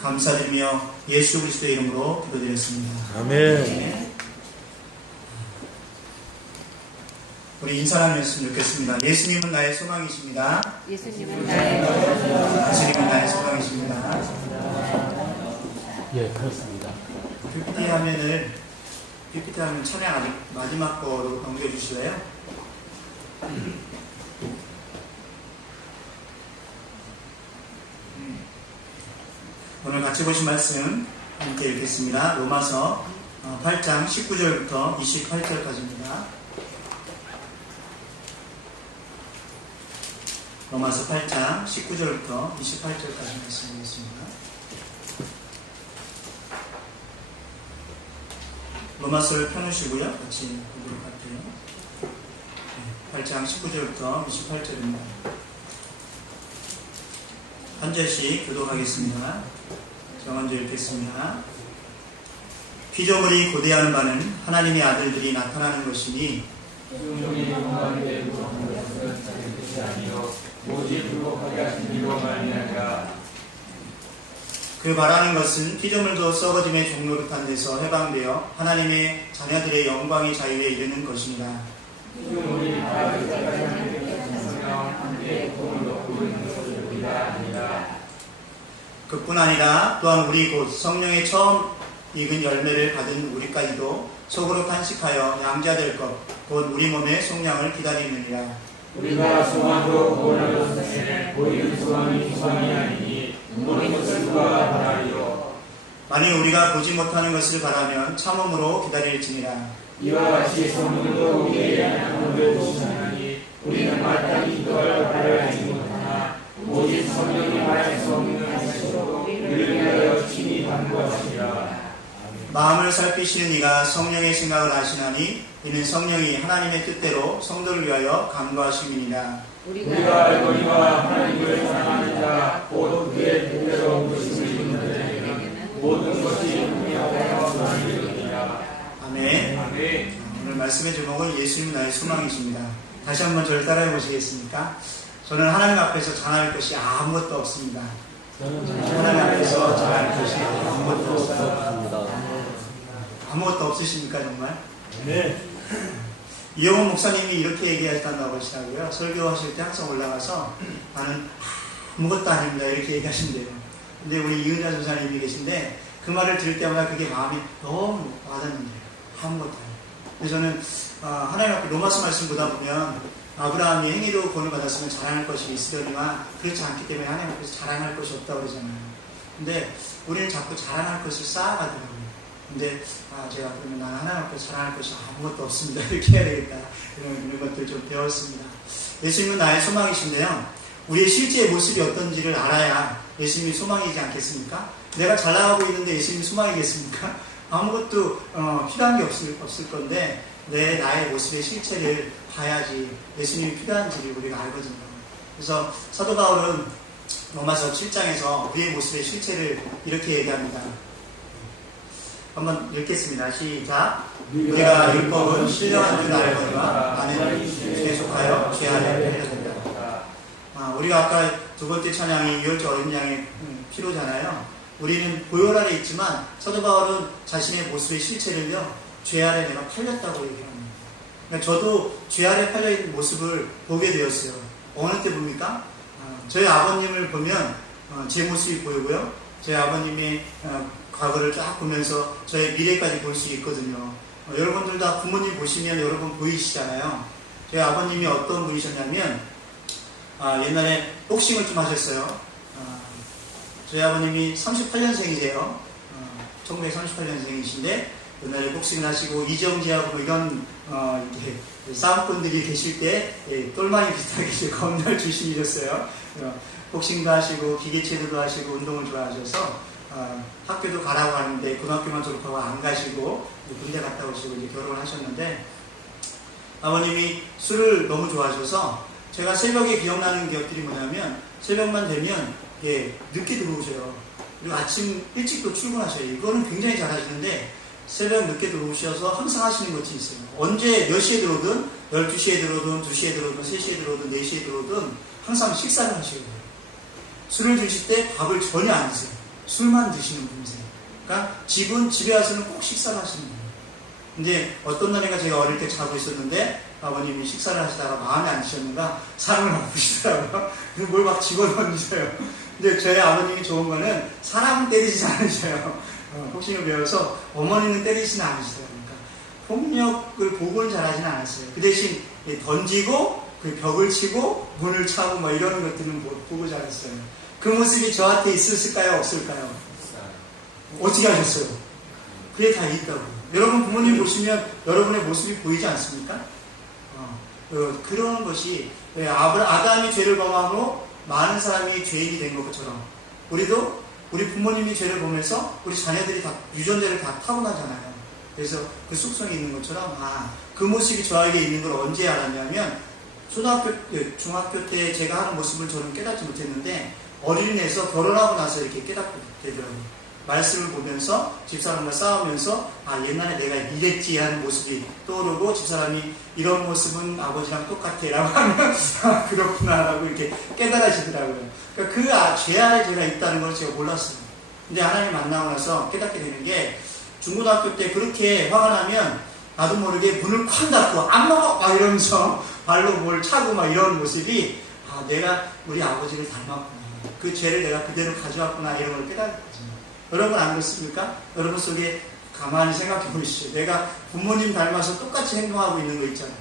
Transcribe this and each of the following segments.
감사드리며 예수 그리스도의 이름으로 기도드렸습니다. 아멘. 우리 인사 나누었으면 좋겠습니다. 예수님은 나의 소망이십니다. 예수님은 나의 소망이십니다. 예수님은 나의 소망이십니다. 예, 그렇습니다. PPT 화면 차량 아직 마지막 거로 넘겨주실래요? 오늘 같이 보신 말씀 함께 읽겠습니다. 로마서 8장 19절부터 28절까지입니다. 로마서 8장 19절부터 28절까지 말씀드리겠습니다. 로마서를 펴놓으시고요. 같이 보도록 할게요. 8장 19절부터 28절입니다. 한 절씩 교독하겠습니다. 제가 먼저 읽겠습니다. 피조물이 고대하는 바는 하나님의 아들들이 나타나는 것이니 피조물이 영광이 되고 하는 것은 자기 뜻이 아니요 오직 굴복하게 하신 이로 말미암아 그 말하는 것은 피조물도 썩어짐의 종노릇한 데서 해방되어 하나님의 자녀들의 영광의 자유에 이르는 것입니다. 피조물이 다 그때까지 하나님께 성령 함께 공을 얻고 있는 것을 우리가 아니라 그뿐 아니라 또한 우리 곧 성령의 처음 익은 열매를 받은 우리까지도 속으로 탄식하여 양자될 것 곧 우리 몸의 속량을 기다리느니라. 우리가 소망으로 구원을 얻으시네 보이는 소망이 소망이 아니니 모든 것을 누가 바라리요. 만일 우리가 보지 못하는 것을 바라면 참음으로 기다릴지니라. 이와 같이 성령도 우리의 양심을 보시나니 우리는 마땅히 기도할 바를 알지 못하나 오직 성령이 말할 수 없는 하시로 우리를 위하여 친히 간구하시리라. 마음을 살피시는 이가 성령의 생각을 아시나니 이는 성령이 하나님의 뜻대로 성도를 위하여 간구하심이니라. 우리가 알거니와 하나님을 사랑하는 자 곧 그의 뜻대로 부르심을 입는 자에게는 모든 것이 공평하여 나뉘느니라. 아멘. 아멘. 오늘 말씀의 제목은 예수님 나의 소망이십니다. 다시 한번 저를 따라해 보시겠습니까? 저는 하나님 앞에서 자랑할 것이 아무것도 없습니다. 하나님 앞에서 자랑할 것이 아무것도 없습니다. 아무것도 없으십니까 정말? 네. 이영훈 목사님이 이렇게 얘기하셨다고 하시더라고요. 설교하실 때 항상 올라가서 나는 아무것도 아닙니다 이렇게 얘기하신대요. 근데 우리 이은자 전사님이 계신데 그 말을 들을 때마다 그게 마음이 너무 와닿는데요. 아무것도 아니에요. 그래서 저는 하나님 앞에 로마서 말씀 보다 보면 아브라함이 행위로 구원을 받았으면 자랑할 것이 있으려니와 그렇지 않기 때문에 하나님 앞에서 자랑할 것이 없다고 그러잖아요. 근데 우리는 자꾸 자랑할 것을 쌓아가더라고요. 근데 제가 그러면 나는 하나님 앞에 자랑할 것이 아무것도 없습니다 이렇게 해야 되겠다 이런 것들 좀 배웠습니다. 예수님은 나의 소망이신데요, 우리의 실제의 모습이 어떤지를 알아야 예수님이 소망이지 않겠습니까? 내가 잘 나가고 있는데 예수님이 소망이겠습니까? 아무것도 필요한 게 없을 건데 나의 모습의 실체를 봐야지 예수님이 필요한지를 우리가 알거든요. 그래서 사도 바울은 로마서 7장에서 우리의 모습의 실체를 이렇게 얘기합니다. 한번 읽겠습니다. 시작. 우리가 율법은 신령한 줄 알거니와 나는 주에 속하여 죄 아래 팔려든다. 우리가 아까 두 번째 찬양이 유월절 어린 양의 피로잖아요. 우리는 보혈 아래 있지만 사도 바울은 자신의 모습의 실체를요, 죄 아래 내가 팔렸다고 얘기합니다. 그러니까 저도 죄 아래 팔려있는 모습을 보게 되었어요. 어느 때 봅니까? 저희 아버님을 보면 제 모습이 보이고요. 저희 아버님의 과거를 쫙 보면서 저의 미래까지 볼 수 있거든요. 여러분들 다 부모님 보시면 여러분 보이시잖아요. 저희 아버님이 어떤 분이셨냐면 옛날에 복싱을 좀 하셨어요. 저희 아버님이 38년생이세요. 1938년생이신데 옛날에 복싱을 하시고 이정지하고 뭐 이런 이렇게 싸움꾼들이 계실 때 똘마니 비슷하게 겁날 출신이셨어요. 복싱도 하시고 기계체조도 하시고 운동을 좋아하셔서 학교도 가라고 하는데 고등학교만 졸업하고 안 가시고 군대 갔다 오시고 이제 결혼을 하셨는데, 아버님이 술을 너무 좋아하셔서 제가 새벽에 기억나는 기억들이 뭐냐면 새벽만 되면 늦게 들어오셔요. 그리고 아침 일찍도 출근하셔요. 이거는 굉장히 잘하시는데 새벽 늦게 들어오셔서 항상 하시는 것이 있어요. 언제 몇 시에 들어오든 12시에 들어오든 2시에 들어오든 3시에 들어오든 4시에 들어오든 항상 식사를 하셔야 돼요. 술을 드실 때 밥을 전혀 안 드세요. 술만 드시는 분이세요. 그러니까 집에 와서는 꼭 식사를 하시는 거예요. 근데 어떤 날인가 제가 어릴 때 자고 있었는데 아버님이 식사를 하시다가 마음에 안 드셨는가 사람을 바꾸시더라고요. 그래서 뭘 막 집어던지세요. 근데 저희 아버님이 좋은 거는 사람 때리지 않으셔요. 복싱을 배워서 어머니는 때리지는 않으시더라고요. 그러니까 폭력을 보고는 잘하지는 않았어요. 그 대신 던지고 그 벽을 치고 문을 차고 뭐 이런 것들은 보고 잘했어요. 그 모습이 저한테 있었을까요? 없을까요? 어떻게 하셨어요? 그게 다 있다고. 여러분 부모님 보시면 여러분의 모습이 보이지 않습니까? 그런 것이 아담이 죄를 범함으로 많은 사람이 죄인이 된 것처럼 우리도 우리 부모님이 죄를 범해서 우리 자녀들이 다 유전자를 다 타고나잖아요. 그래서 그 속성이 있는 것처럼 그 모습이 저에게 있는 걸 언제 알았냐면 중학교 때 제가 하는 모습을 저는 깨닫지 못했는데 어린애에서 결혼하고 나서 이렇게 깨닫게 되더라고요. 말씀을 보면서 집사람과 싸우면서 옛날에 내가 이랬지 하는 모습이 떠오르고 집사람이 이런 모습은 아버지랑 똑같아 라고 하면 그렇구나 라고 이렇게 깨달아지더라고요. 그러니까 그 죄 아래 제가 있다는 걸 제가 몰랐어요. 근데 하나님 만나고 나서 깨닫게 되는 게 중고등학교 때 그렇게 화가 나면 나도 모르게 문을 쾅 닫고 안 먹어! 막 이러면서 발로 뭘 차고 막 이런 모습이 내가 우리 아버지를 닮았구나. 그 죄를 내가 그대로 가져왔구나 이런 걸 깨닫거든요. 여러분 안 그렇습니까? 여러분 속에 가만히 생각해 보시죠. 내가 부모님 닮아서 똑같이 행동하고 있는 거 있잖아요.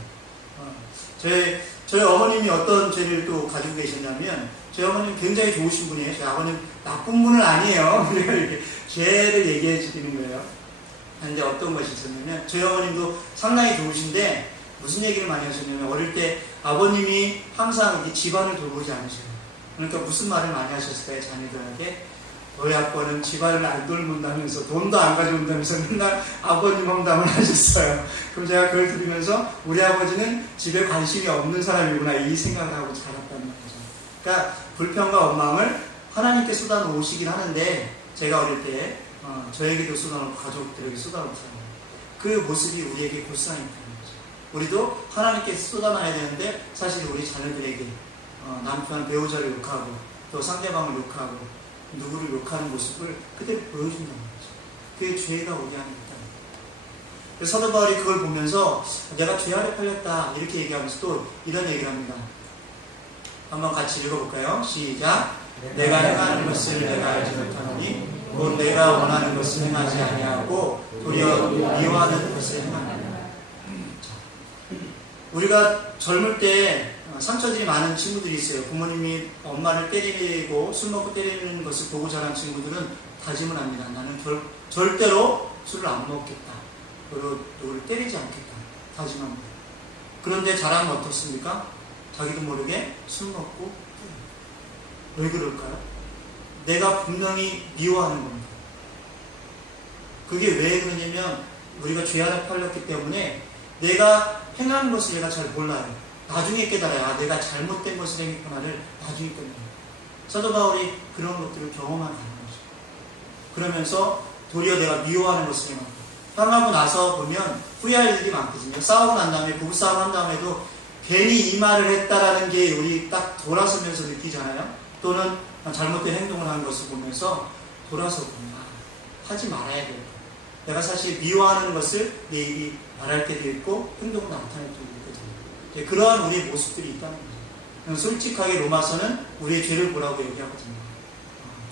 저희 어머님이 어떤 죄를 또 가지고 계셨냐면 저희 어머님 굉장히 좋으신 분이에요. 저희 아버님 나쁜 분은 아니에요. 이렇게 죄를 얘기해 주시는 거예요. 그런데 어떤 것이 있었냐면 저희 어머님도 상당히 좋으신데 무슨 얘기를 많이 하셨냐면 어릴 때 아버님이 항상 이렇게 집안을 돌보지 않으셔요. 그러니까 무슨 말을 많이 하셨을까요? 자녀들에게 너희 아빠는 집안을 안 돌본다면서 돈도 안 가져온다면서 맨날 아버님 험담을 하셨어요. 그럼 제가 그걸 들으면서 우리 아버지는 집에 관심이 없는 사람이구나 이 생각을 하고 자랐다는 거죠. 그러니까 불평과 원망을 하나님께 쏟아놓으시긴 하는데 제가 어릴 때 저에게도 쏟아놓고 가족들에게 쏟아놓고 살아요. 그 모습이 우리에게 불쌍히 있다는 거죠. 우리도 하나님께 쏟아놔야 되는데 사실 우리 자녀들에게 남편 배우자를 욕하고 또 상대방을 욕하고 누구를 욕하는 모습을 그대로 보여준다는 거죠. 그게 죄가 우리 안에 있다는 거예요. 사도 바울이 그걸 보면서 내가 죄 아래 팔렸다 이렇게 얘기하면서 또 이런 얘기를 합니다. 한번 같이 읽어볼까요? 시작. 내가 행하는 것을 내가 알지 못하노니 곧 내가 원하는 것을 행하지 아니하고 도리어 미워하는 것을 행하느니라. 우리가 젊을 때 상처들이 많은 친구들이 있어요. 부모님이 엄마를 때리고 술 먹고 때리는 것을 보고 자란 친구들은 다짐을 합니다. 나는 절대로 술을 안 먹겠다. 그리고 누구를 때리지 않겠다. 다짐합니다. 그런데 자라면 어떻습니까? 자기도 모르게 술 먹고 때려요. 왜 그럴까요? 내가 분명히 미워하는 겁니다. 그게 왜 그러냐면 우리가 죄 안에 팔렸기 때문에 내가 행하는 것을 내가 잘 몰라요. 나중에 깨달아야 내가 잘못된 것을 행했구나를 나중에 깨달아요. 사도 바울이 그런 것들을 경험하는 거죠. 그러면서 도리어 내가 미워하는 것을 행하고 향하고 나서 보면 후회할 일이 많거든요. 싸우고 난 다음에 부부싸움 한 다음에도 괜히 이 말을 했다라는 게 우리 딱 돌아서면서 느끼잖아요. 또는 잘못된 행동을 하는 것을 보면서 돌아서 보면 하지 말아야 되겠다. 내가 사실 미워하는 것을 내 입이 말할 때도 있고 행동으로 나타낼 때도 있거든요. 그러한 우리의 모습들이 있다는 거죠. 솔직하게 로마서는 우리의 죄를 보라고 얘기하거든요.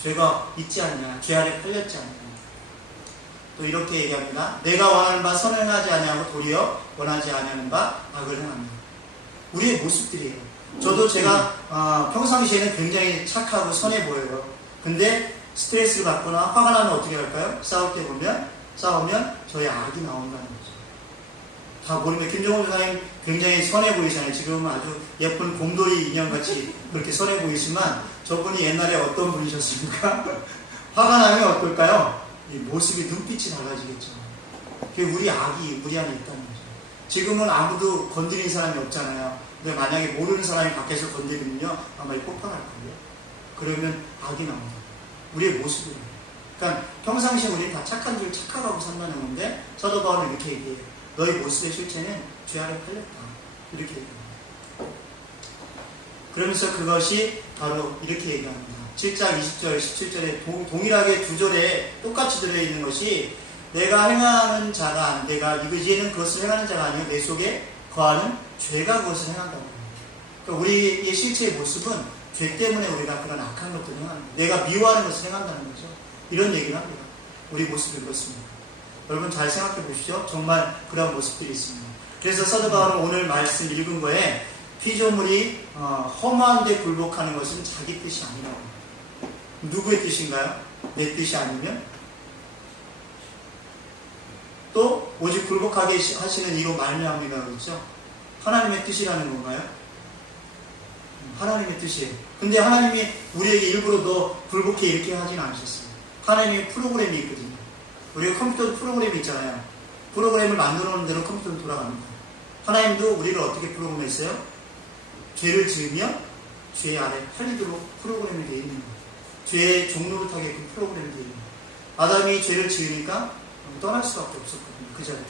죄가 있지 않냐, 죄 아래 팔렸지 않냐. 또 이렇게 얘기합니다. 내가 원하는 바 선행하지 아니하고 도리어 원하지 아니하는 바 악을 행합니다. 우리의 모습들이에요. 저도 제가 평상시에는 굉장히 착하고 선해 보여요. 근데 스트레스를 받거나 화가 나면 어떻게 할까요? 싸우면 저의 악이 나온다는 거죠. 다 모르면 김정은 선생님 굉장히 선해 보이잖아요. 지금은 아주 예쁜 곰돌이 인형같이 그렇게 선해 보이지만 저분이 옛날에 어떤 분이셨습니까? 화가 나면 어떨까요? 이 모습이 눈빛이 달라지겠죠. 그게 우리 악이 우리 안에 있다는 거죠. 지금은 아무도 건드린 사람이 없잖아요. 근데 만약에 모르는 사람이 밖에서 건드리면요 아마 폭발할 거예요. 그러면 악이 나옵니다. 우리의 모습이에요. 그러니까 평상시에 우리 다 착한 줄 착각하고 산다는 건데 사도 바울은 이렇게 얘기해요. 너희 모습의 실체는 죄 아래 팔렸다. 이렇게 얘기합니다. 그러면서 그것이 바로 이렇게 얘기합니다. 7장 20절, 17절에 동일하게 두 절에 똑같이 들어있는 것이 내가 행하는 자가 내가 이제는 그것을 행하는 자가 아니요 내 속에 거하는 죄가 그것을 행한다고 합니다. 그러니까 우리의 실체의 모습은 죄 때문에 우리가 그런 악한 것들을 행하는 거예요. 내가 미워하는 것을 행한다는 거죠. 이런 얘기를 합니다. 우리 모습이 그렇습니다. 여러분 잘 생각해 보시죠. 정말 그런 모습들이 있습니다. 그래서 사도 바울은 오늘 말씀 읽은 거에 피조물이 험한 데 굴복하는 것은 자기 뜻이 아니라고 합니다. 누구의 뜻인가요? 내 뜻이 아니면? 또 오직 굴복하게 하시는 이로 말미암이라고 그랬죠. 하나님의 뜻이라는 건가요? 하나님의 뜻이에요. 근데 하나님이 우리에게 일부러 너 굴복해 이렇게 하진 않으셨어요. 하나님의 프로그램이 있거든요. 우리가 컴퓨터 프로그램이 있잖아요. 프로그램을 만들어 놓은 대로 컴퓨터는 돌아갑니다. 하나님도 우리를 어떻게 프로그램했어요? 죄를 지으며 죄 아래 팔리도록 프로그램이 되어 있는 거예요. 죄의 종로를 타게끔 프로그램이 되어 있는 거예요. 아담이 죄를 지으니까 떠날 수밖에 없었거든요. 그 자리에.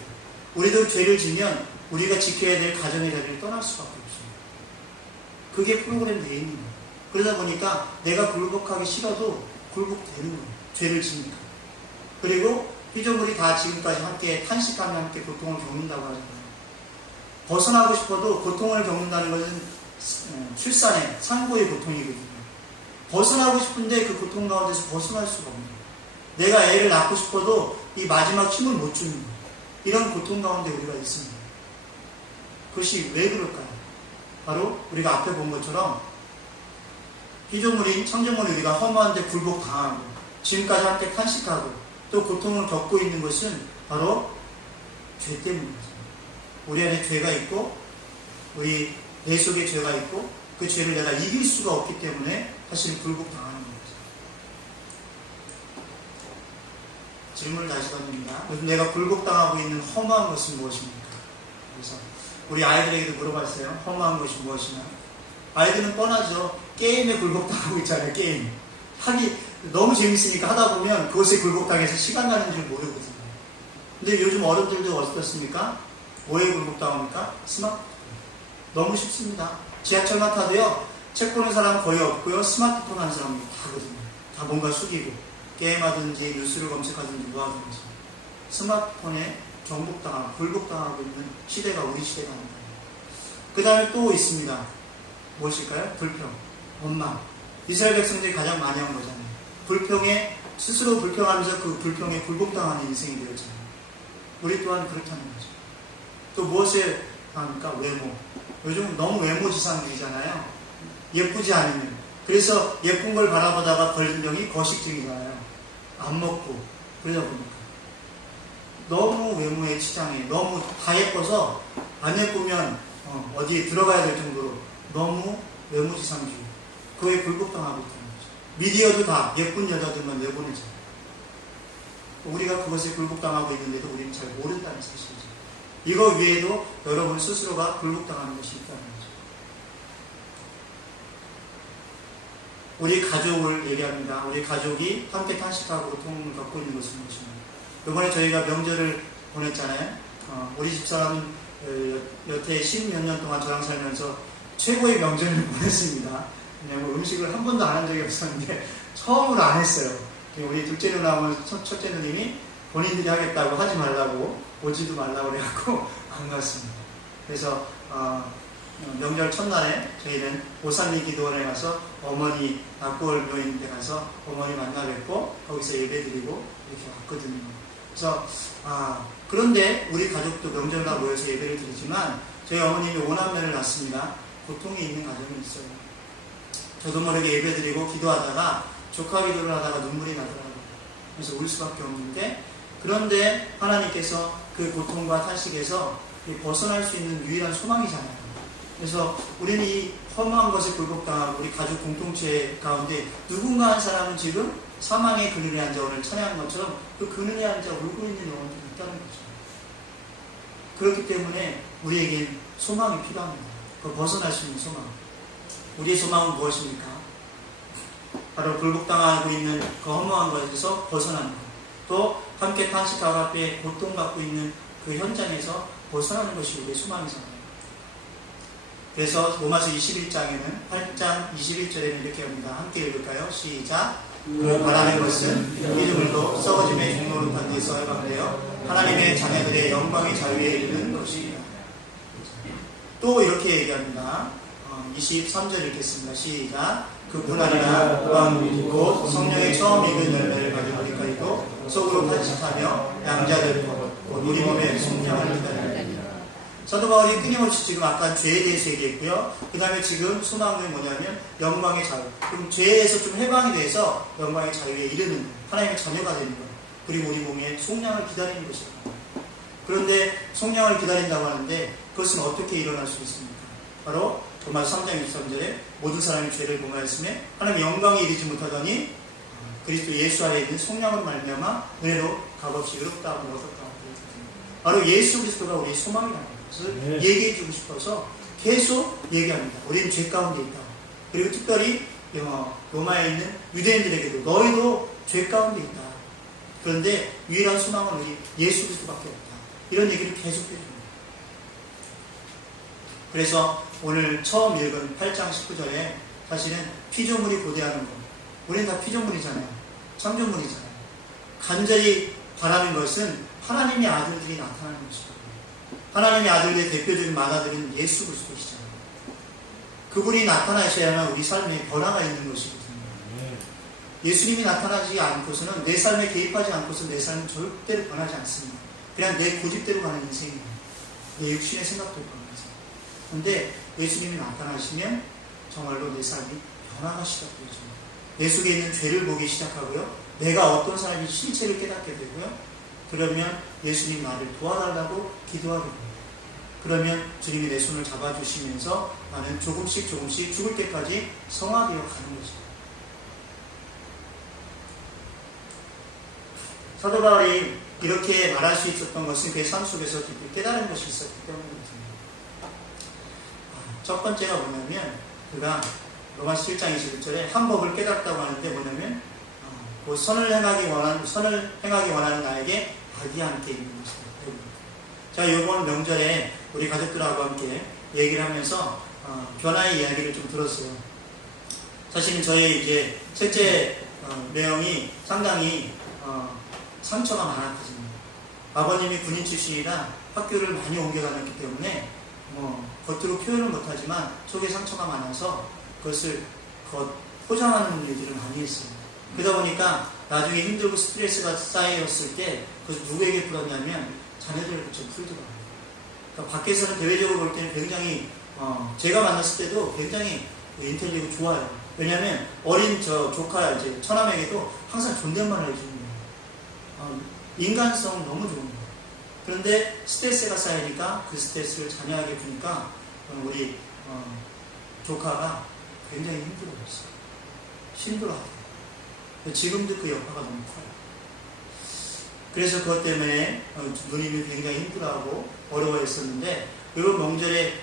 우리도 죄를 지으면 우리가 지켜야 될 가정의 자리를 떠날 수밖에 없어요. 그게 프로그램 되어 있는 거예요. 그러다 보니까 내가 굴복하기 싫어도 굴복되는 거예요. 죄를 지니까. 그리고 피조물이 다 지금까지 함께 탄식하며 함께 고통을 겪는다고 하잖아요. 벗어나고 싶어도 고통을 겪는다는 것은 출산의 산고의 고통이거든요. 벗어나고 싶은데 그 고통 가운데서 벗어날 수가 없는 거예요. 내가 애를 낳고 싶어도 이 마지막 힘을 못 주는 거예요. 이런 고통 가운데 우리가 있습니다. 그것이 왜 그럴까요? 바로 우리가 앞에 본 것처럼 피조물인 청정물이 우리가 허무한데 굴복당하고 지금까지 함께 탄식하고 또 고통을 겪고 있는 것은 바로 죄 때문입니다. 우리 안에 죄가 있고 우리 내 속에 죄가 있고 그 죄를 내가 이길 수가 없기 때문에 사실 굴복당하는 겁니다. 질문을 다시 던집니다. 요즘 내가 굴복당하고 있는 허무한 것은 무엇입니까? 그래서 우리 아이들에게도 물어봤어요. 허무한 것이 무엇이냐? 아이들은 뻔하죠. 게임에 굴복당하고 있잖아요. 게임. 하기 너무 재밌으니까 하다 보면 그것에 굴복당해서 시간 가는 줄 모르거든요. 근데 요즘 어른들도 어떻습니까? 뭐에 굴복당합니까? 스마트폰. 너무 쉽습니다. 지하철만 타도요. 책 보는 사람은 거의 없고요. 스마트폰 하는 사람은 다거든요. 다 뭔가 숙이고 게임하든지 뉴스를 검색하든지 뭐 하든지 스마트폰에 정복당하고 굴복당하고 있는 시대가 우리 시대가 아닙니다. 그 다음에 또 있습니다. 무엇일까요? 불평, 원망. 이스라엘 백성들이 가장 많이 한 거잖아요. 불평에 스스로 불평하면서 그 불평에 굴복당하는 인생이 되었잖아요. 우리 또한 그렇다는 거죠. 또 무엇을 합니까? 외모. 요즘 너무 외모지상주의잖아요. 예쁘지 않으면. 그래서 예쁜 걸 바라보다가 걸린 병이 거식증이잖아요. 안 먹고 그러다 보니까 너무 외모에 치장해. 너무 다 예뻐서 안 예쁘면 어디에 들어가야 될 정도로 너무 외모지상주의. 그거에 굴복당하고 있다는 거죠. 미디어도 다 예쁜 여자들만 내보내죠. 우리가 그것에 굴복당하고 있는데도 우리는 잘 모른다는 사실이죠. 이거 외에도 여러분 스스로가 굴복당하는 것이 있다는 거죠. 우리 가족을 얘기합니다. 우리 가족이 함께 탄식하고 고통을 겪고 있는 것은 무엇입니까? 이번에 저희가 명절을 보냈잖아요. 우리 집사람은 여태 10몇 년 동안 저랑 살면서 최고의 명절을 보냈습니다. 왜냐면 음식을 한 번도 안 한 적이 없었는데 처음으로 안 했어요. 우리 둘째 누나하고 첫째 누님이 본인들이 하겠다고 하지 말라고 오지도 말라고 그래갖고 안 갔습니다. 그래서 명절 첫날에 저희는 오산리 기도원에 가서 어머니 낙골 묘인데 가서 어머니 만나 뵙고 거기서 예배드리고 이렇게 왔거든요. 그래서 그런데 우리 가족도 명절날 모여서 예배를 드리지만 저희 어머님이 5남매를 낳습니다. 고통이 있는 가정이 있어요. 저도 모르게 예배드리고 기도하다가 조카 기도를 하다가 눈물이 나더라고요. 그래서 울 수밖에 없는데 그런데 하나님께서 그 고통과 탄식에서 벗어날 수 있는 유일한 소망이잖아요. 그래서 우리는 이 허무한 것에 굴복당하고 우리 가족 공동체 가운데 누군가 한 사람은 지금 사망의 그늘에 앉아 오늘 찬양한 것처럼 그 그늘에 앉아 울고 있는 영혼들이 있다는 거죠. 그렇기 때문에 우리에겐 소망이 필요합니다. 그 벗어날 수 있는 소망. 우리의 소망은 무엇입니까? 바로 굴복당하고 있는 그 허무한 것에서 벗어나는 것. 또 함께 탄식하고 앞에 고통받고 있는 그 현장에서 벗어나는 것이 우리의 소망이잖아요. 그래서 로마서 21장에는 8장 21절에는 이렇게 합니다. 함께 읽을까요? 시작. 그 바라는 것은 피조물도 썩어짐의 종로로 반대해서 해방되어 하나님의 자녀들의 영광의 자유에 이르는 것입니다. 또 이렇게 얘기합니다. 23절 읽겠습니다. 시작. 그뿐 아니라 또한 곧 성령의 처음 익은 열매를 가진 우리까지도 속으로 탄식하며 양자될 것 곧 우리 몸의 성령을 기다립니다. 사도 바울이 끊임없이 지금 아까 죄에 대해서 얘기했고요. 그 다음에 지금 소망은 뭐냐면 영광의 자유. 그럼 죄에서 좀 해방이 돼서 영광의 자유에 이르는 하나님의 자녀가 되는 것. 그리고 우리 몸의 속량을 기다리는 것입니다. 그런데 속량을 기다린다고 하는데 그것은 어떻게 일어날 수 있습니까? 바로 로마서 3장 23절에 모든 사람이 죄를 범하였음에 하나님의 영광에 이르지 못하더니 그리스도 예수 안에 있는 속량으로 말미암아 은혜로 값없이 의롭다함을 얻었다. 바로 예수 그리스도가 우리의 소망이라는 것을 얘기해주고 싶어서 계속 얘기합니다. 우리는 죄 가운데 있다. 그리고 특별히 로마에 있는 유대인들에게도 너희도 죄 가운데 있다. 그런데 유일한 소망은 우리 예수 그리스도밖에 없다. 이런 얘기를 계속 해줍니다. 그래서 오늘 처음 읽은 8장 19절에 사실은 피조물이 고대하는 것. 우리는 다 피조물이잖아요. 창조물이잖아요. 간절히 바라는 것은 하나님의 아들들이 나타나는 것이거든요. 하나님의 아들들의 대표적인 만화들은 예수 그리스도시잖아요. 그분이 나타나셔야만 우리 삶에 변화가 있는 것이거든요. 예수님이 나타나지 않고서는 내 삶에 개입하지 않고서 내 삶은 절대로 변하지 않습니다. 그냥 내 고집대로 가는 인생이에요. 내 육신의 생각대로 가는 인생. 그런데 예수님이 나타나시면 정말로 내 삶이 변화가 시작되죠. 내 속에 있는 죄를 보기 시작하고요. 내가 어떤 사람인지 실체를 깨닫게 되고요. 그러면 예수님 나를 도와달라고 기도하게 됩니다. 그러면 주님이 내 손을 잡아주시면서 나는 조금씩 죽을 때까지 성화되어 가는 거죠. 사도 바울이 이렇게 말할 수 있었던 것은 그의 삶 속에서 깊이 깨달은 것이 있었기 때문입니다. 첫 번째가 뭐냐면 그가 로마서 7장 21절에 한 법을 깨닫다고 하는데 뭐냐면 그 선을 행하기 원하는 나에게 악이 함께 있는 것입니다. 자, 이번 명절에 우리 가족들하고 함께 얘기를 하면서 변화의 이야기를 좀 들었어요. 사실은 저희 이제 셋째 매형이 상당히 상처가 많았거든요. 아버님이 군인 출신이라 학교를 많이 옮겨 다녔기 때문에 겉으로 표현을 못하지만 속에 상처가 많아서 그것을 포장하는 일들을 많이 했어요. 그러다 보니까 나중에 힘들고 스트레스가 쌓였을 때 그것을 누구에게 풀었냐면 자녀들에게 좀 풀더라고요. 그러니까 밖에서는 대외적으로 볼 때는 굉장히 제가 만났을 때도 굉장히 인텔리고 좋아요. 왜냐하면 어린 조카 이제 처남에게도 항상 존댓말을 해주는 거예요. 인간성 너무 좋은 거예요. 그런데 스트레스가 쌓이니까 그 스트레스를 자녀에게 주니까 우리 조카가 굉장히 힘들어졌어요. 힘들어하고 지금도 그 여파가 너무 커요. 그래서 그것 때문에 누님이 굉장히 힘들어하고 어려워했었는데 이번 명절에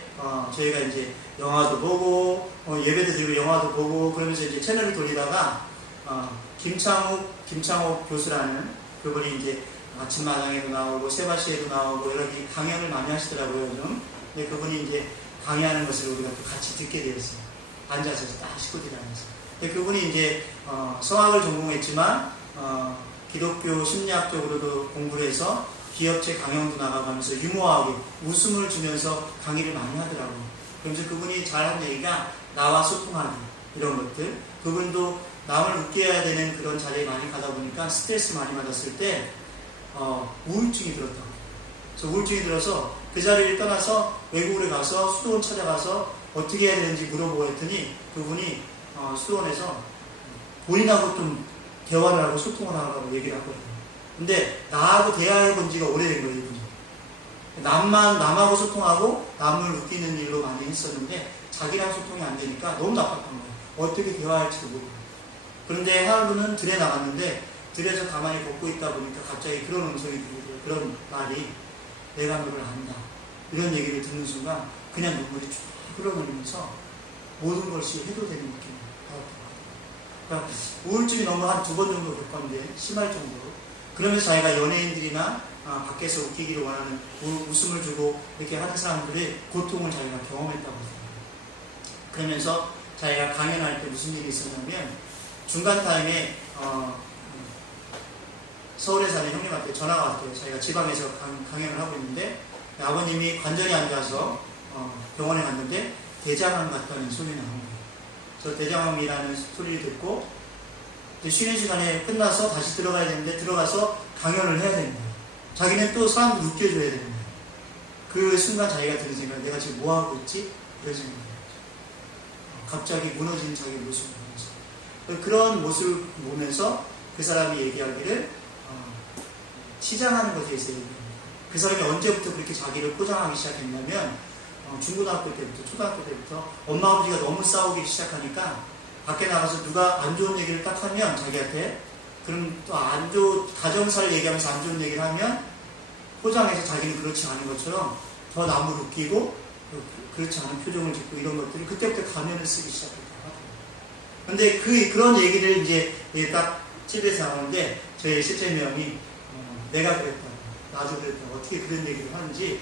저희가 이제 영화도 보고 예배도 드리고 영화도 보고 그러면서 이제 채널을 돌리다가 김창옥 교수라는 그분이 이제 아침마당에도 나오고 세바시에도 나오고 여러 강연을 많이 하시더라고요. 요즘. 근데 그분이 이제 강의하는 것을 우리가 또 같이 듣게 되었어요. 앉아서 딱 식구들이 앉아서. 근데 그분이 이제 성악을 전공했지만 기독교 심리학적으로도 공부를 해서 기업체 강연도 나가면서 유머하게 웃음을 주면서 강의를 많이 하더라고요. 그러면서 그분이 잘한 얘기가 나와 소통하기 이런 것들. 그분도 남을 웃게 해야 되는 그런 자리에 많이 가다 보니까 스트레스 많이 받았을 때 우울증이 들었다고. 그래서 우울증이 들어서 그 자리를 떠나서 외국으로 가서 수도원 찾아가서 어떻게 해야 되는지 물어보고 했더니 그분이 수도원에서 본인하고 좀 대화를 하고 소통을 하라고 얘기를 하거든요. 근데 나하고 대화해 본 지가 오래된 거예요, 이분이. 남하고 소통하고 남을 웃기는 일로 많이 했었는데 자기랑 소통이 안 되니까 너무 답답한 거예요. 어떻게 대화할지도 모르고. 그런데 하루는 들에 나갔는데 들에서 가만히 걷고 있다 보니까 갑자기 그런 음성이 들리고 그런 말이 내가 너를 안다. 이런 얘기를 듣는 순간 그냥 눈물이 쭉 흘러내리면서 모든 것이 해소되는 느낌이 받았던 거예요. 그러니까 우울증이 너무 한 2번 정도 겪었는데 심할 정도로. 그러면서 자기가 연예인들이나 밖에서 웃기기를 원하는 웃음을 주고 이렇게 하는 사람들의 고통을 자기가 경험했다고 해요. 그러면서 자기가 강연할 때 무슨 일이 있었냐면 중간 타임에 서울에 사는 형님한테 전화가 왔대요. 자기가 지방에서 강연을 하고 있는데 아버님이 관전에 앉아서 병원에 갔는데 대장암 같다는 소리가 나온 거예요. 저 대장암이라는 소리를 듣고 쉬는 시간에 끝나서 다시 들어가야 되는데 들어가서 강연을 해야 됩니다. 자기는 또 사람들 웃겨줘야 됩니다. 그 순간 자기가 드는 생각, 내가 지금 뭐하고 있지? 이런 생각이 갑자기 무너진 자기 모습을 보면서 그런 모습을 보면서 그 사람이 얘기하기를 치장하는 것에 대해서 얘기합니다. 그 사람이 언제부터 그렇게 자기를 포장하기 시작했냐면 중고등학교 때부터 초등학교 때부터 엄마 아버지가 너무 싸우기 시작하니까 밖에 나가서 누가 안 좋은 얘기를 딱 하면 자기한테 그럼 또 안 좋은 가정사를 얘기하면서 안 좋은 얘기를 하면 포장해서 자기는 그렇지 않은 것처럼 더 남을 웃기고 그렇지 않은 표정을 짓고 이런 것들이 그때부터 가면을 쓰기 시작했다고 하더라고요. 근데 그런 얘기를 이제 딱 집에서 하는데 저희 실제명이 내가 그랬다, 나도 그랬다, 어떻게 그런 얘기를 하는지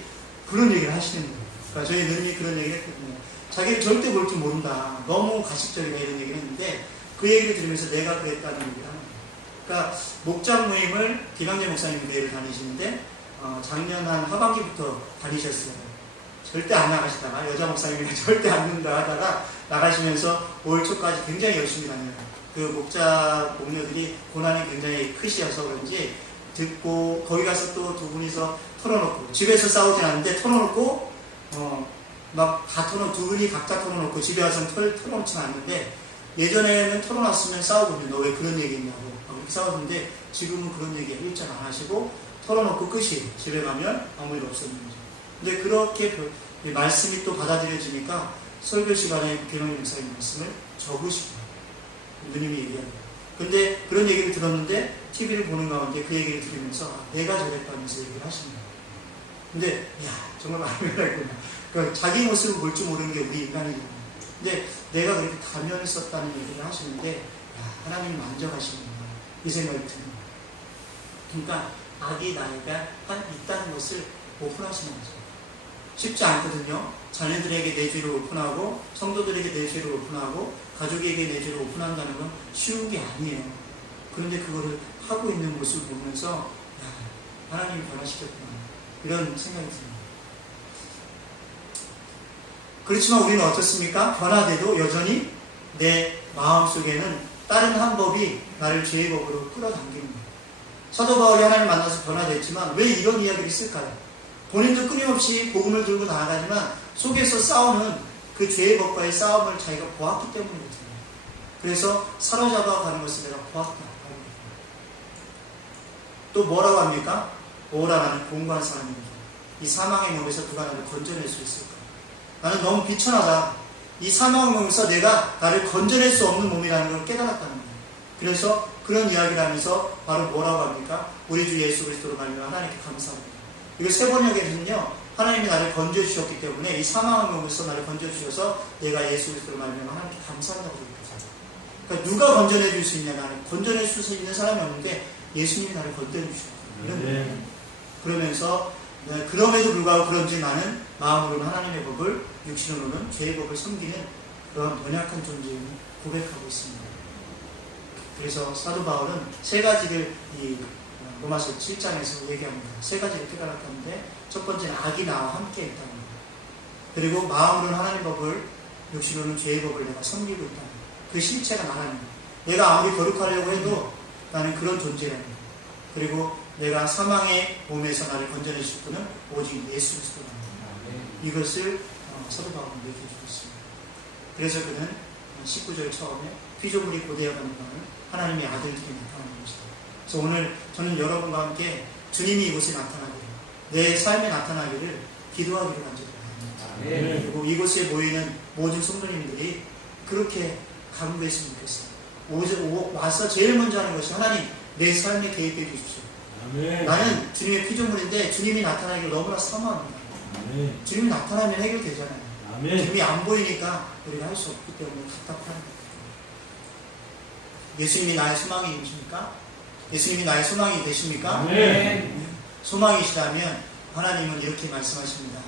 그런 얘기를 하시는 거예요. 그러니까 저희 누님이 그런 얘기를 했거든요. 자기를 절대 볼 줄 모른다. 너무 가식적이다 이런 얘기를 했는데 그 얘기를 들으면서 내가 그랬다는 얘기를 하는 거예요. 그러니까 목장 모임을 김양재 목사님 교회를 다니시는데 작년 한 하반기부터 다니셨어요. 절대 안 나가시다가 여자 목사님이 절대 안 된다 하다가 나가시면서 올 초까지 굉장히 열심히 다녀요. 그 목자 목녀들이 고난이 굉장히 크시어서 그런지 듣고 거기 가서 또 두 분이서 털어놓고 집에서 싸우진 않는데 털어놓고 막 다 두 분이 각자 털어놓고 집에 와서는 털어놓지는 않는데 예전에는 털어놨으면 싸우거든요. 너 왜 그런 얘기 했냐고 그렇게 싸웠는데 지금은 그런 얘기 일절 안 하시고 털어놓고 끝이 집에 가면 아무 일 없었는 거죠. 근데 그렇게 말씀이 또 받아들여지니까 설교 시간에 김영희 목사님 말씀을 적으시고 누님이 얘기합니다. 근데 그런 얘기를 들었는데 TV를 보는 가운데 그 얘기를 들으면서 내가 저랬다면서 얘기를 하십니다. 근데 야 정말 마음이 알구나. 그러니까 자기 모습을 볼 줄 모르는 게 우리 인간이거든요. 근데 내가 그렇게 가면을 썼다는 얘기를 하시는데 야 하나님이 만져가시는구나 이 생각이 듭니다. 그러니까 악이 나이가 있다는 것을 오픈하시는 거죠. 쉽지 않거든요. 자녀들에게 내 죄를 오픈하고 성도들에게 내 죄를 오픈하고 가족에게 내 죄를 오픈한다는 건 쉬운 게 아니에요. 그런데 그거를 하고 있는 모습을 보면서 야, 하나님이 변화시켰구나 이런 생각이 듭니다. 그렇지만 우리는 어떻습니까? 변화돼도 여전히 내 마음속에는 다른 한 법이 나를 죄의 법으로 끌어당깁니다. 사도 바울이 하나님 만나서 변화됐지만 왜 이런 이야기를 쓸까요? 본인도 끊임없이 복음을 들고 나아가지만 속에서 싸우는 그 죄의 법과의 싸움을 자기가 보았기 때문이거든요. 그래서 사로잡아 가는 것을 내가 보았다. 또 뭐라고 합니까? 오라라는 공부한 사람입니다. 이 사망의 몸에서 누가 나를 건져낼 수 있을까? 나는 너무 비천하다. 이 사망의 몸에서 내가 나를 건져낼 수 없는 몸이라는 걸 깨달았다는 거예요. 그래서 그런 이야기를 하면서 바로 뭐라고 합니까? 우리 주 예수 그리스도로 말미암아 하나님께 감사합니다. 이거 세번역에서는요 하나님이 나를 건져주셨기 때문에 이 사망의 몸에서 나를 건져주셔서 내가 예수 그리스도로 말미암아 하나님께 감사한다고 그랬거든요. 그러니까 누가 건져내줄 수 있냐? 나는 건져낼 수 있는 사람이 없는데 예수님이 나를 건져주셨거든요. 그러면서 그럼에도 불구하고 그런지 나는 마음으로는 하나님의 법을 육신으로는 죄의 법을 섬기는 그런 연약한 존재임을 고백하고 있습니다. 그래서 사도 바울은 세 가지를 이 로마서 7장에서 얘기합니다. 세 가지를 깨달았다는데 첫 번째는 악이 나와 함께 있다는 겁니다. 그리고 마음으로는 하나님 법을 육신으로는 죄의 법을 내가 섬기고 있다는 겁니다. 그 실체가 나라는 거예요. 내가 아무리 거룩하려고 해도 나는 그런 존재라는 거예요. 그리고 내가 사망의 몸에서 나를 건져내실 분은 오직 예수 그리스도라는 거예요. 이것을 사도 바울은 얘기해주고 있습니다. 그래서 그는 19절 처음에 피조물이 고대하가는 바는 하나님의 아들들이 나타나는 것이다. 그래서 오늘 저는 여러분과 함께 주님이 이곳에 나타나기를 내 삶에 나타나기를 기도하기를 간절히 바랍니다. 그리고 이곳에 모이는 모든 성도님들이 그렇게 감동했으면 좋겠어요. 와서 제일 먼저 하는 것이 하나님 내 삶에 개입해 주십시오. 나는 주님의 피조물인데 주님이 나타나기를 너무나 사모합니다. 주님이 나타나면 해결되잖아요. 주님이 안 보이니까 우리가 할 수 없기 때문에 답답한 거예요. 예수님이 나의 소망이십니까? 예수님이 나의 소망이 되십니까? 소망이시다면 하나님은 이렇게 말씀하십니다.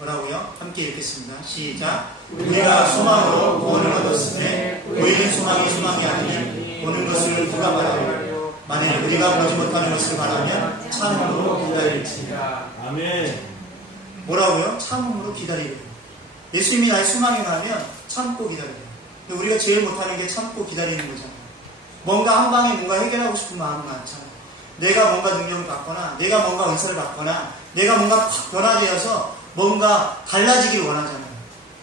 뭐라고요? 함께 읽겠습니다. 시작. 우리가 소망으로 구원을 얻었으되 보이는 소망이 아니니 보는 것을 누가 바라리요? 만일 우리가 보지 못하는 것을 바라면 참음으로 기다릴지니라. 아멘. 뭐라고요? 참음으로 기다리래요. 예수님이 나의 소망인가 하면 참고 기다려요. 근데 우리가 제일 못하는 게 참고 기다리는 거잖아요. 뭔가 한 방에 뭔가 해결하고 싶은 마음은 많잖아요. 내가 뭔가 능력을 받거나 내가 뭔가 은사를 받거나 내가 뭔가 확 변화되어서 뭔가 달라지기를 원하잖아요.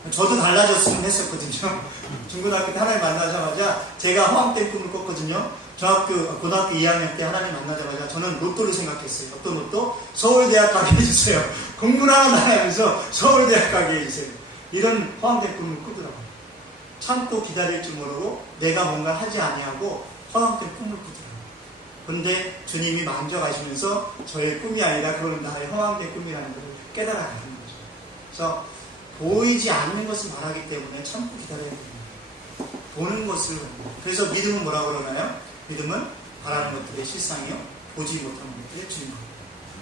저도 달라졌으면 했었거든요. 중고등학교 때 하나님 만나자마자 제가 허황된 꿈을 꿨거든요. 고등학교 2학년 때 하나님 만나자마자 저는 로또를 생각했어요. 어떤 로또? 서울대학 가게 해주세요. 공부를 하나도 안 하면서 서울대학 가게 해주세요. 이런 허황된 꿈을 꾸더라고요. 참고 기다릴 줄 모르고 내가 뭔가 하지 아니하고 허황된 꿈을 꾸더라고요. 그런데 주님이 만져가시면서 저의 꿈이 아니라 그건 나의 허황된 꿈이라는 것을 깨달아야 하는 거죠. 그래서 보이지 않는 것을 말하기 때문에 참고 기다려야 됩니다. 보는 것을 합니다. 그래서 믿음은 뭐라고 그러나요? 믿음은 바라는 것들의 실상이요 보지 못하는 것들의 증거.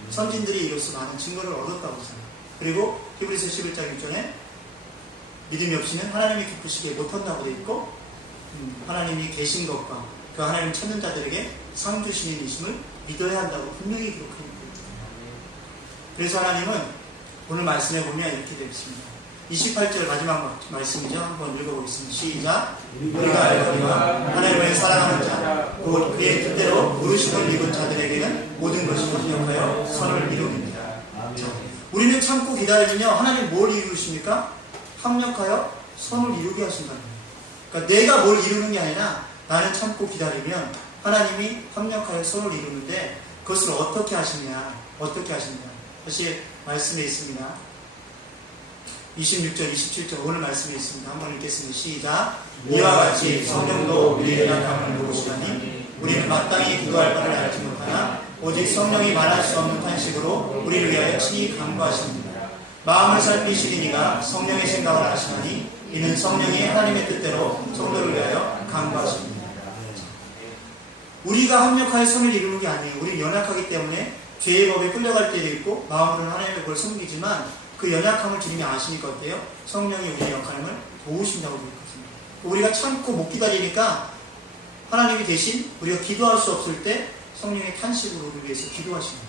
선진들이 이로써 많은 증거를 얻었다고 하잖아요. 그리고 히브리서 11장 6절에 믿음이 없이는 하나님이 기쁘시게 못한다고 되어 있고 하나님이 계신 것과 그 하나님 찾는 자들에게 상 주시는 이심을 믿어야 한다고 분명히 기록하고 있거든요. 그래서 하나님은 오늘 말씀에 보면 이렇게 되어 있습니다. 28절 마지막 말씀이죠. 한번 읽어보겠습니다. 시작. 우리가 알거니와 하나님을 사랑하는 자, 곧 그의 뜻대로 부르심을 입은 자들에게는 모든 것이 협력하여 선을 이루느니라. 자, 우리는 참고 기다리면요, 하나님 뭘 이루십니까? 합력하여 선을 이루게 하신다는 거예요. 그러니까 내가 뭘 이루는 게 아니라 나는 참고 기다리면 하나님이 합력하여 선을 이루는데 그것을 어떻게 하시냐? 다시 말씀에 있습니다. 26절, 27절 오늘 말씀에 있습니다. 한번 읽겠습니다. 시작. 이와 같이 성령도 우리의 약함을 도우시나니 우리는 마땅히 기도할 바를 알지 못하나 오직 성령이 말할 수 없는 탄식으로 우리를 위하여 친히 간구하십니다. 마음을 살피시는 이가 성령의 생각을 하시나니 이는 성령이 하나님의 뜻대로 성도를 위하여 간구하십니다. 우리가 합력하여 선을 이루는 게 아니에요. 우리는 연약하기 때문에 죄의 법에 끌려갈 때도 있고 마음으로는 하나님의 법을 섬기지만 그 연약함을 주님이 아시니까 어때요? 성령이 우리의 역할을 도우신다고 되어 있거든요. 우리가 참고 못 기다리니까 하나님이 대신 우리가 기도할 수 없을 때 성령의 탄식으로 우리를 위해서 기도하십니다.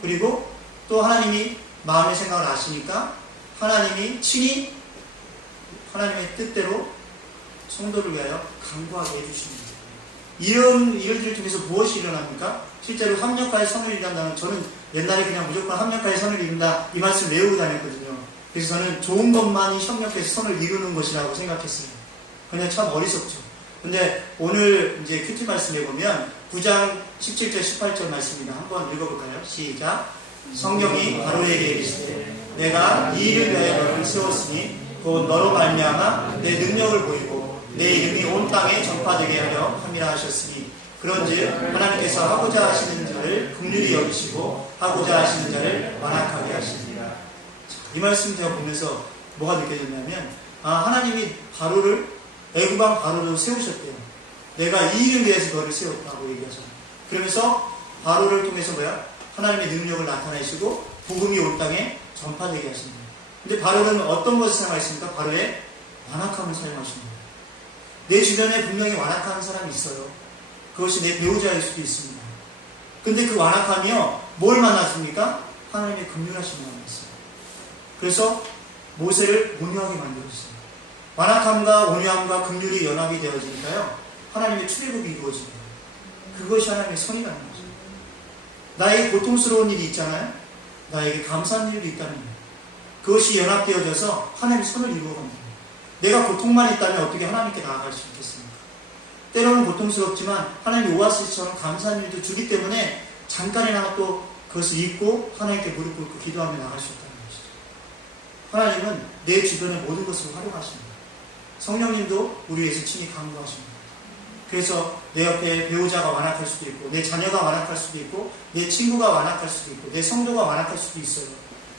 그리고 또 하나님이 마음의 생각을 아시니까 하나님이 친히 하나님의 뜻대로 성도를 위하여 간구하게 해주십니다. 이런 일들을 통해서 무엇이 일어납니까? 실제로 합력하여 선을 이룬다는, 저는 옛날에 그냥 무조건 합력하여 선을 이룬다 이 말씀 외우고 다녔거든요. 그래서 저는 좋은 것만이 협력해서 선을 이루는 것이라고 생각했어요. 그냥 참 어리석죠. 근데 오늘 이제 큐티 말씀에 보면 9장 17절 18절 말씀입니다. 한번 읽어볼까요? 시작. 성경이 바로에게 이르시되 내가 이 일을 위하여 너를 세웠으니 곧 너로 말미암아 내 능력을 보이고 내 이름이 온 땅에 전파되게 하려 함이라 하셨으니 그런즉 하나님께서 하고자 하시는 자를 긍휼히 여기시고 하고자 하시는 자를 완악하게 하시니라. 이 말씀 제가 보면서 뭐가 느껴졌냐면 하나님이 바로를 애굽왕 바로를 세우셨대요. 내가 이 일을 위해서 너를 세웠다고 얘기하잖아요. 그러면서 바로를 통해서 하나님의 능력을 나타내시고 복음이 온 땅에 전파되게 하십니다. 근데 바로는 어떤 것을 사용하십니까? 바로의 완악함을 사용하십니다. 내 주변에 분명히 완악한 사람이 있어요. 그것이 내 배우자일 수도 있습니다. 근데 그 완악함이요, 뭘 만났습니까? 하나님의 긍휼하심을 만났어요. 그래서 모세를 온유하게 만들었어요. 완악함과 온유함과 긍휼이 연합이 되어지니까요, 하나님의 출애굽이 이루어집니다. 그것이 하나님의 선이라는 거죠. 나에게 고통스러운 일이 있잖아요. 나에게 감사한 일도 있다는 거예요. 그것이 연합되어져서 하나님의 선을 이루어갑니다. 내가 고통만 있다면 어떻게 하나님께 나아갈 수 있겠습니까? 때로는 고통스럽지만 하나님이 오아시스처럼 감사한 일도 주기 때문에 잠깐이나마 또 그것을 잊고 하나님께 무릎 꿇고 기도하며 나갈 수 있다는 것이죠. 하나님은 내 주변의 모든 것을 활용하십니다. 성령님도 우리 위해서 친히 간구하십니다. 그래서 내 옆에 배우자가 완악할 수도 있고 내 자녀가 완악할 수도 있고 내 친구가 완악할 수도 있고 내 성도가 완악할 수도 있어요.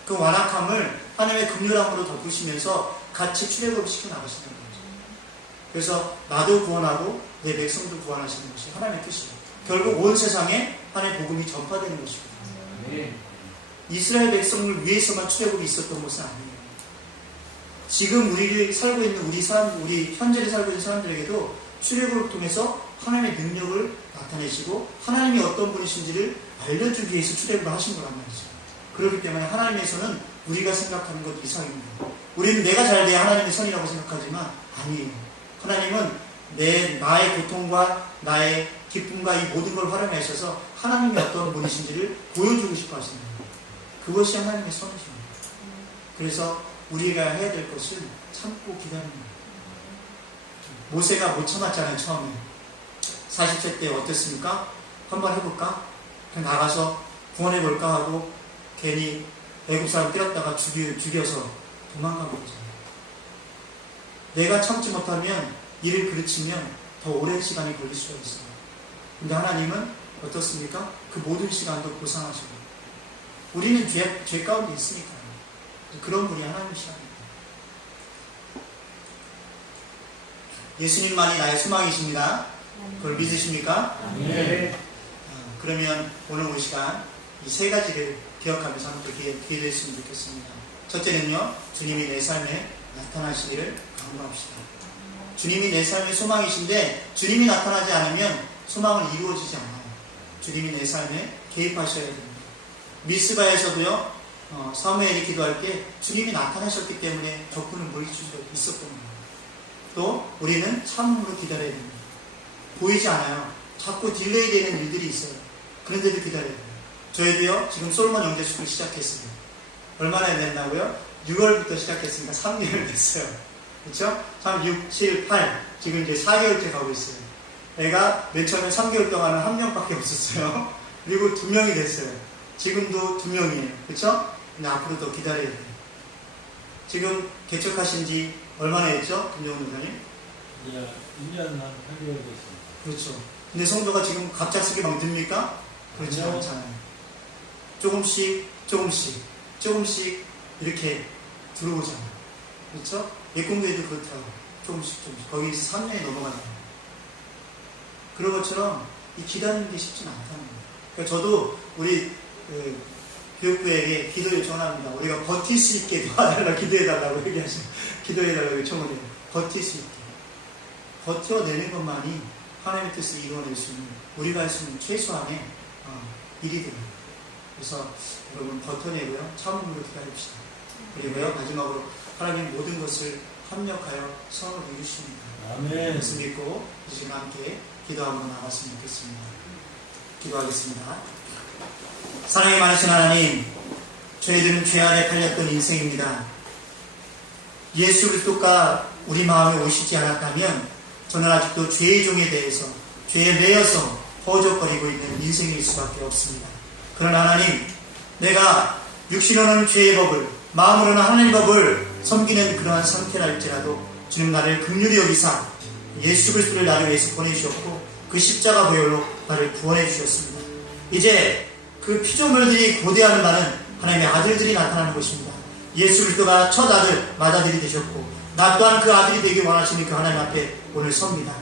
그 완악함을 하나님의 긍휼함으로 덮으시면서 같이 출애굽을 시켜 나가시는 거죠. 그래서 나도 구원하고 내 백성도 구원하시는 것이 하나님의 뜻이에요. 결국 온 세상에 하나님의 복음이 전파되는 것입니다. 이스라엘 백성을 위해서만 출애굽이 있었던 것은 아니에요. 지금 우리를 살고 있는 우리 현재를 살고 있는 사람들에게도 출애굽을 통해서 하나님의 능력을 나타내시고 하나님이 어떤 분이신지를 알려주기 위해서 출애굽을 하신 거란 말이죠. 그렇기 때문에 하나님에서는 우리가 생각하는 것 이상입니다. 우리는 내가 잘 돼야 하나님의 선이라고 생각하지만 아니에요. 하나님은 나의 고통과 나의 기쁨과 이 모든 걸 활용하셔서 하나님이 어떤 분이신지를 보여주고 싶어 하십니다. 그것이 하나님의 선이십니다. 그래서 우리가 해야 될 것은 참고 기다리는 거예요. 모세가 못 참았잖아요. 처음에 40세 때 어땠습니까? 한번 해볼까? 그냥 나가서 구원해볼까 하고 괜히 애국 사람 때렸다가 죽여서 도망간 거잖아요. 내가 참지 못하면 일을 그르치면 더 오랜 시간이 걸릴 수가 있어요. 근데 하나님은 어떻습니까? 그 모든 시간도 보상하시고 우리는 죄 가운데 있으니까요. 그런 분이 하나님이시랍니다. 예수님만이 나의 소망이십니다. 그걸 믿으십니까? 네. 그러면 오늘 우리 시간 이 세 가지를 기억하면서 함께 기도했으면 좋겠습니다. 첫째는요, 주님이 내 삶에 나타나시기를 간구합시다. 주님이 내 삶의 소망이신데 주님이 나타나지 않으면 소망은 이루어지지 않아요. 주님이 내 삶에 개입하셔야 됩니다. 미스바에서도요, 사무엘이 기도할 때 주님이 나타나셨기 때문에 적군을 물리칠 수 있었던 거예요. 또 우리는 참음으로 기다려야 됩니다. 보이지 않아요. 자꾸 딜레이 되는 일들이 있어요. 그런데도 기다려야 돼요. 저희도요, 지금 솔몬 영재축을 시작했습니다. 얼마나 됐나고요? 6월부터 시작했으니까 3개월 됐어요. 그렇죠? 3, 6, 7, 8 지금 이제 4개월째 가고 있어요. 애가 맨 처음에 3개월 동안은 1명밖에 없었어요. 그리고 2명이 됐어요. 지금도 2명이에요. 그렇죠? 근데 앞으로 더 기다려야 돼요. 지금 개척하신 지 얼마나 됐죠? 김정은 목사님? 1년 한 8개월 됐습니다. 그렇죠. 근데 성도가 지금 갑작스럽게 막 듭니까? 그렇지 아니요. 않잖아요. 조금씩 이렇게 들어오잖아요. 그렇죠? 예공교회도 그렇더라고요. 조금씩. 거기 3년이 넘어가잖아요. 그런 것처럼 이 기다리는 게 쉽지는 않다는 거예요. 그러니까 저도 우리 교육부에게 기도 요청합니다. 우리가 버틸 수 있게 도와달라, 기도해달라고 얘기하시면 기도해달라고 요청을 해요. 버틸 수 있게. 버텨내는 것만이 하나님의 뜻을 이루어낼 수 있는, 우리가 할 수 있는 최소한의 일이 됩니다. 그래서 여러분 버텨내고요, 참음으로 기다립시다. 그리고요, 마지막으로 하나님 모든 것을 합력하여 성을 이루십니다. 아멘. 말씀 믿고 이 시간 함께 기도하고 나갔으면 좋겠습니다. 기도하겠습니다. 사랑이 많으신 하나님, 저희들은 죄 아래 팔렸던 인생입니다. 예수 그리스도가 우리 마음에 오시지 않았다면 저는 아직도 죄의 종에 대해서 죄에 매여서 허우적거리고 있는 인생일 수밖에 없습니다. 그러나 하나님, 내가 육신으로는 죄의 법을, 마음으로는 하나님의 법을 섬기는 그러한 상태랄지라도 주님 나를 긍휼히 여기사 예수 그리스도를 나를 위해서 보내주셨고 그 십자가 보혈로 나를 구원해 주셨습니다. 이제 그 피조물들이 고대하는 나는 하나님의 아들들이 나타나는 것입니다. 예수 그리스도가 첫 아들, 맏아들이 되셨고 나 또한 그 아들이 되길 원하시는 그 하나님 앞에 오늘 섭니다.